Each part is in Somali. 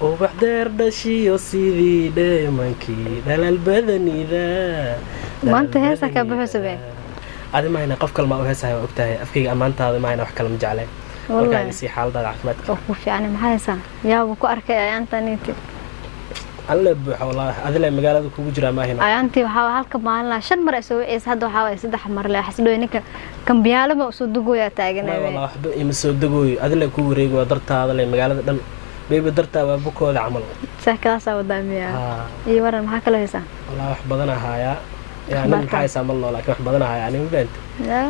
ubax dheer dhashiyo sidii dheemankii dhalal badanida maanta heesa ka buuxsabe adi ma ina qof kale ma heesahay ogtahay afkayga amaantaada ma ina wax kale ma jeclay markaan si xaaladaada caafimaadka oo ku fiican ma haysa yaabo ku arkay ayaantaniti alle buuxa wallahi adile magaalada kugu jira ma ahina ayaantii waxa halka maalin shan mar soo wiciis hadda waxa way saddex mar la xasdoo ninka kambiyaalo ma soo dugooya taaganay wallahi waxba ima soo dugooy adile ku wareego dartaada le magaalada dhan beeba dartaa waa bukooda camal saakaasa wadaamiya iyo waran maxaa kala haysa wallahi wax badan ahaya يعني من حايس عمل الله لكن حبضنا يعني مبنت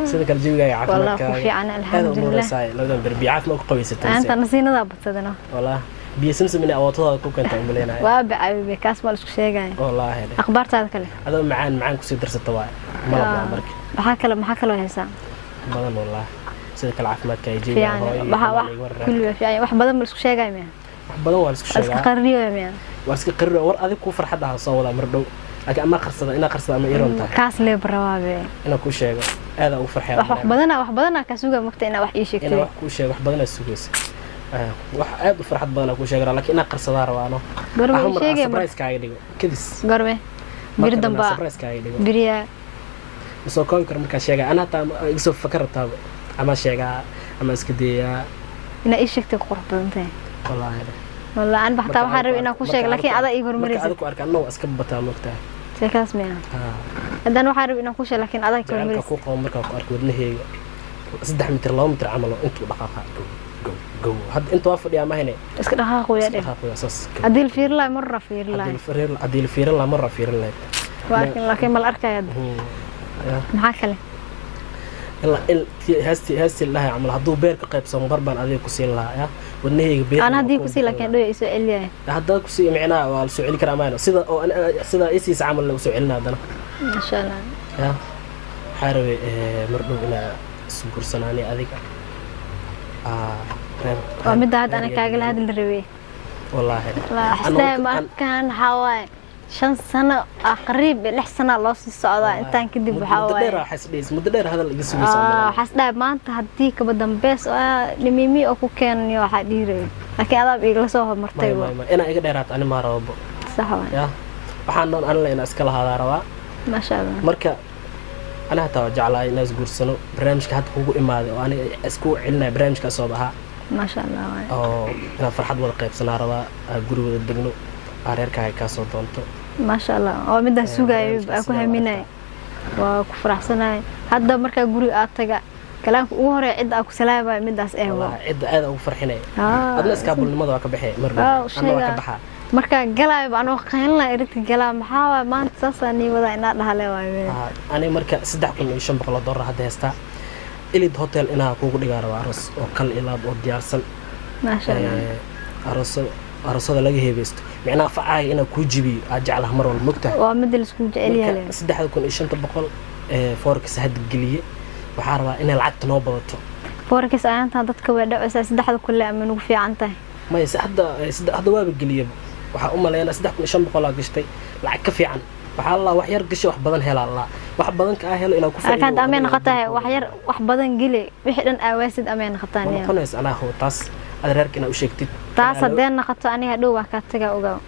سيدك الجوي جاي عارف والله خوفي عنا الحمد لله لو دم بربيعات ما قوي ستة أنت نسينا ضابط صدنا والله بيسمس من أوطاها كوك أنت عملينا وابع بكاس مالش شيء جاي والله هذا أخبار هذا كله هذا معان كسي درس الطوائع ما لبنا عمرك محاكلة هسا بدن والله سيدك العافمات كي يجي يعني كله في يعني واحد بدن مالش شيء جاي مين واحد بدن مالش شيء جاي قرريه مين واسك قرر ور أذيك كوفر حد على صولا مردو لكن أما قرصة إنا قرصة أما إيرون تاع كاس لي بروابي إنا كل شيء هذا أوفر حياة wax badana ka suuga mugtayna wax ii sheegtay إنا كل شيء wax badana suugaysa wax aad u farxad badan ku sheegay laakiin ina qarsadaa rawaano garba sheegay surprise kaaga dhigo kadis garbe bir damba surprise kaaga dhigo biriya soo kooy kar marka sheegay ana taa igu fakartaa ama sheega ama iska deeya ina ii sheegtay qurux badan tahay wallahi aan baxtaa waxa rabay inaan ku sheego laakiin ada ii hormaraysid marka ku arkaan noo iska bataa mugtaa seekaas miya haddana waxa rabay inaan ku sheego laakiin ada ii hormaraysid ku qoom marka ku arko wadnaheyga 3 mitir 2 mitir camal intuu dhaqaaqa go had inta waa fadhiya ma hayne iska dhaqaaq weeyay dhaqaaq hadii fiir la marra fiir la hadii fiir la marra fiir la laakiin mal arkay maxaa kale هاستي الله عمل هدو بيرك قيب سو بربان ادي كسين لا يا ودنهيga beer ana hadii ku sii laakiin dhoo isoo celiyaa hadda ku sii macnaa waa soo celi karaa maana sida oo sida isiis camal lagu soo celinaa dana ma sha Allah ya xarawe mardo ila sugursanaani adiga waa mid aad ana kaaga la hadal rabay wallahi la xasna markaan hawaay 5 sano qariib 6 sano loo sii socdaa intaan kadib waxa waaye muddo dheer hadal iga sugayso xasdaa maanta hadii ka dambeys nimimi oo ku keenayo waxa dhiiray laakiin adaab igala soo hormartay ina iga dheeraat ani ma rabo sax waa ya waxaan doon aan leena iska lahaada rabaa ma sha Allah marka ana taa jeclaay inaas guursano barnaamijka hadda kugu imaaday oo ani isku celinay barnaamijka soo baxa ma sha Allah oo ina farxad wada qaybsanaa rabaa guriga degno areerkaaga ka soo doonto ma sha Allah oo midda suugay ku haminay waa ku faraxsanahay hadda marka guri aad taga kalaanka ugu hore cid aad ku salaamay midaas waa cid aad ugu farxinay adna iskaabulnimada waa ka baxay marna ana waa ka baxaa marka galay baan oo qeynla irti galaa maxaa maanta saasani wada ina dhahalay waay ani marka $3,500 hadda heesta Elid Hotel ina kugu dhigaaro aroos oo kal ilaab oo diyaarsan ma sha Allah arasada laga heebeysto macnaa facaaga ina ku jibiyo aad jeclahay mar walba mugtaa waa mid la isku jecel yahay 3,500 forex had galiye waxa rabaa in lacagta noo badato forex ayaanta dadka way dhacaysaa 3 kulle ama ugu fiican tahay ma hadda waa galiye waxa u maleeyana 3,500 gashtay lacag ka fiican waxa Allah wax yar gashay wax badan hela Allah wax badan ka helo ila ku faa'iido ka ameen qataay wax badan gali wixii dhan awaasid ameen qataaniya qonays ana hoo taas adeerkina u sheegtid taas hadeen naqato aniga dhow waa ka taga ogaa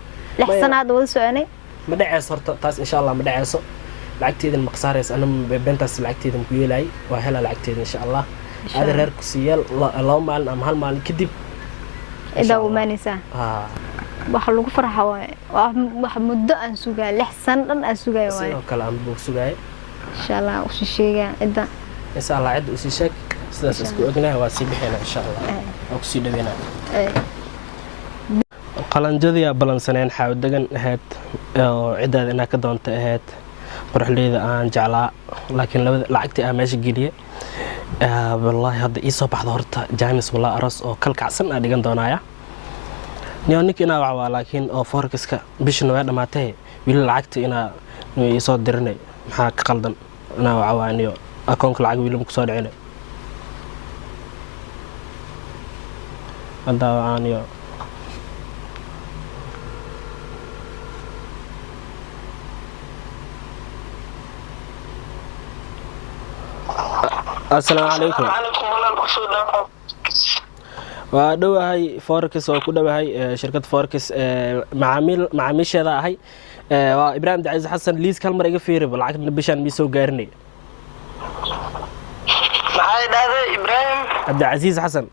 6 sanaad wada soconay ma dhacayso horta taas insha Allah ma dhacayso lacagteedin ma qasaarayso ana beentaas lacagteedin ku yeelay waa hela lacagteedin insha Allah adeerku siiyal laba maalin ama hal maalin kadib ida u maanisa waxa lagu farxo wax muddo aan sugaa 6 sano dhan aan sugayo waay sidoo kale aan buu sugaay insha Allah u sheegaa ida insha Allah cid u sii sheeg sidaas isku ognahay waa sii bixina insha Allah oo sii dhaweena qalanjadiya balansaneen xaw dagan ahayd oo cidaad ina ka doonta ahayd qorxleeda aan jeclaa laakiin lacagtii aan meesha geliye wallahi hadda ii soo baxdo horta James wala aras oo kalkacsan aan dhigan doonaya niyonik ina waa laakiin oo forex-ka bishan way dhamaatay wiil lacagtii ina ii soo dirinay maxaa ka qaldan ina waa niyo akoonka lacag wiilum ku soo dhicinay hadda aan iyo السلام عليكم waa dhowahay forex oo ku dhowahay shirkad forex macaamiisheeda ahay waa Ibrahim Abdi Aziz Xasan liis kal mar iga fiirib lacagna bishaan mi soo gaarinay maxay dhahday Ibrahim Abdi Aziz Xasan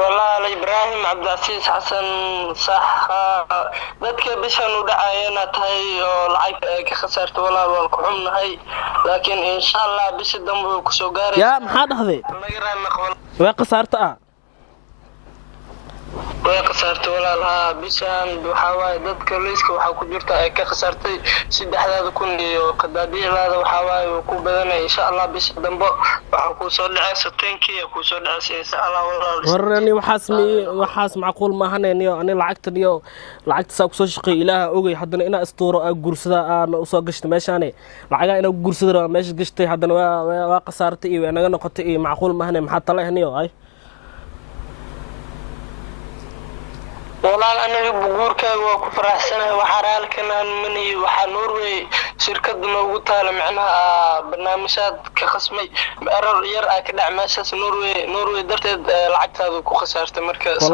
walaal Ibrahim Abdi Aziz Xasan sax dadka bishan u dhacayna tahay oo lacag ka khasarto walaal waan ku xumnahay laakiin insha Allah bishi dambe ku soo gaaray yaa maxaa dhahday way qasaarta way qasartay walaal bishan waxa waay dadka liiska waxa ku jirta ay ka qasartay 3000 iyo qadaadiyaada waxa waay ku badanay insha Allah bishi dambe waxa ku soo dhacaysa 10k ku soo dhacaysa insha Allah walaal warani waxaas macquul ma ahaneeniyo ani lacagta saa ku soo shaqay ilaaha ogay haddana ina astuuro guursada aan u soo gashtay meeshaan lacaga ina guursada meesha gashtay haddana waa qasaartay iyo anaga noqotay iyo macquul ma ahane maxaa taleehniyo ay walaal anaga buguurkaaga waa ku faraxsanahay waxa raalkanaan mani waxa Norway shirkad noogu taala macnaha barnaamijyad ka khasmay error yar ay ka dhac meeshaas Norway darteed lacagtaadu ku khasaartay markaas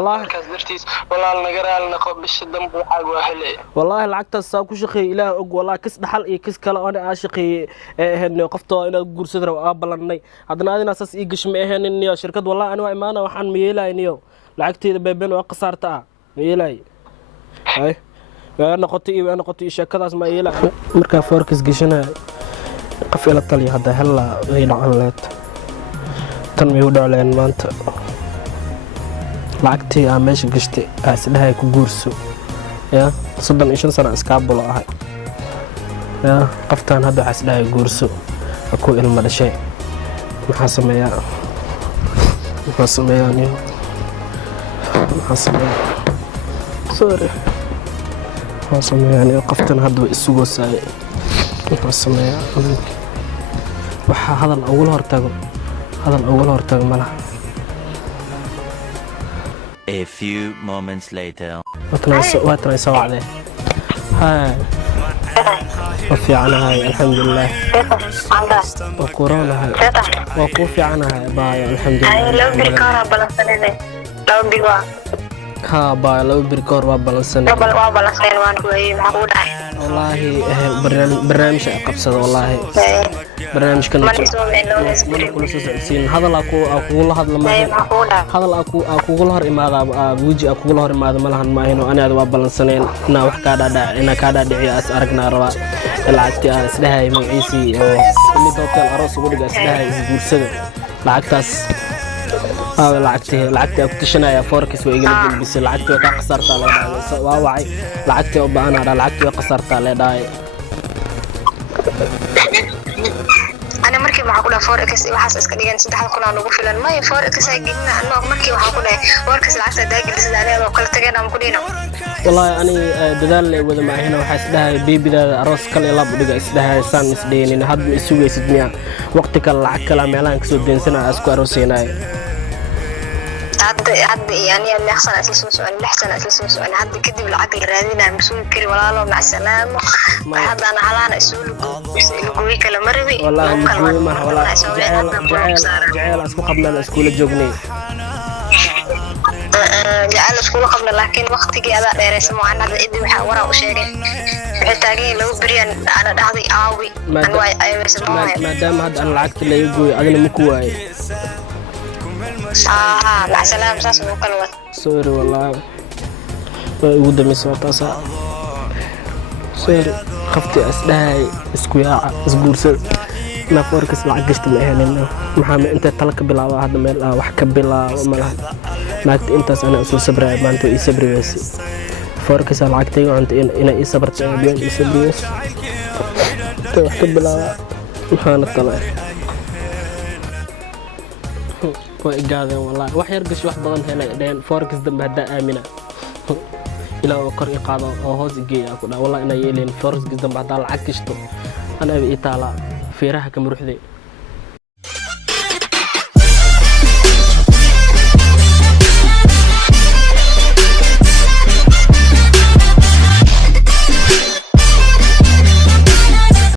dartiis walaal naga raal naqo bish dambe waxa waa helay wallahi lacagtaas saa ku shaqeey ilaah og wallahi kis dhaxal iyo kis kale oo aan shaqeey ahayn qofto ina guursadar oo balanay hadana adina saas ii gashmay ahayn shirkad wallahi ana waa imaana waxaan meelayniyo lacagteeda beeben waa qasaarta meelay ay waa noqotay shakadaas ma yeelay marka forex gashana qof ila taliya hada hela ay dhacan leed tan way u dhacleen maanta lacagtii aan meesha gashtay asdahay ku guurso ya 35 sano iskaabulo ahay ya qoftaan hada asdahay guurso ku ilma dhashay maxaa sameeyaa sorry يعني قفتنا هذا السوق ساي وسميها هذا الأول هرتاق ملح A few moments later واتنا يسوى عليه هاي وفي عنها هاي الحمد لله وكورونا هاي وكوفي عنها هاي باي الحمد لله لو بالكارا بلسنين لو بيوا ها با لو بركور وابلسن وان كوي معقول والله برنامج قبصد والله برنامج كان كل سين هذا اكو لما هذا اكو لهر اماده وجي اكو لهر اماده ملهن ما هنا انا وابلسنين انا wax ka dhacay as aragna raba lacagti asdahay magciisi oo mid hotel aroos ugu dhiga asdahay guursada lacagtaas lacagtii ku tashanaya forex way iga galbisay lacagtii ka qasarta leedahay waa wacay lacagtii oo baan ara lacagtii qasarta leedahay ana markii waxa ku dhaafay forex waxaas iska dhigan 3 kun aan ugu filan ma forex ay gelina anoo markii waxa ku dhaafay forex lacagta daagilisa aniga kala tageen aan ku dhino wallahi ani dadaal leh wada ma ahina waxa isdahay beebidaada aroos kale lab dhiga isdahay san isdeenin had ma isugaysid miya waqti kale lacag kale meelaan ka soo deensana asku arooseenay عد يعني اللي أحسن أسلسل اللي أحسن أسلسل عد كده بالعقل رادينا مسؤول كري ولا له مع السلامة هذا أنا على أنا أسول الجوي كلام مربي والله ما والله جعل أسكو قبل الأسكول الجوجني جعل الأسكول قبل لكن وقت جي هذا درس مو أنا إدي محاورة وشيء محتاجين لو بريان أنا دهذي عاوي أنا أيوة ما دام هذا أنا العقد اللي يجوي أنا مكواي مع السلامة ساس مكلوة سوري والله وده مسوطة سوري خفتي أسداي اسكويا اسبورسر لا فوركس العقشت الأهلين محمد أنت تلك بلا واحد من وحكي بلا وملا لكن أنت أنا أسوي صبر ما أنت يصبر بس فوركس العقتي وأنت إنا يصبرت بين يصبر بس وحكي بلا محمد طلع وإجازة والله وح يرقش واحد بدن هنا لين فوركس دم هدا آمنة إلى وقر إقاضة أو هوز جي أقول والله أنا يلين فوركس دم هدا العكشتو أنا بإيطاليا في راح كم روح ذي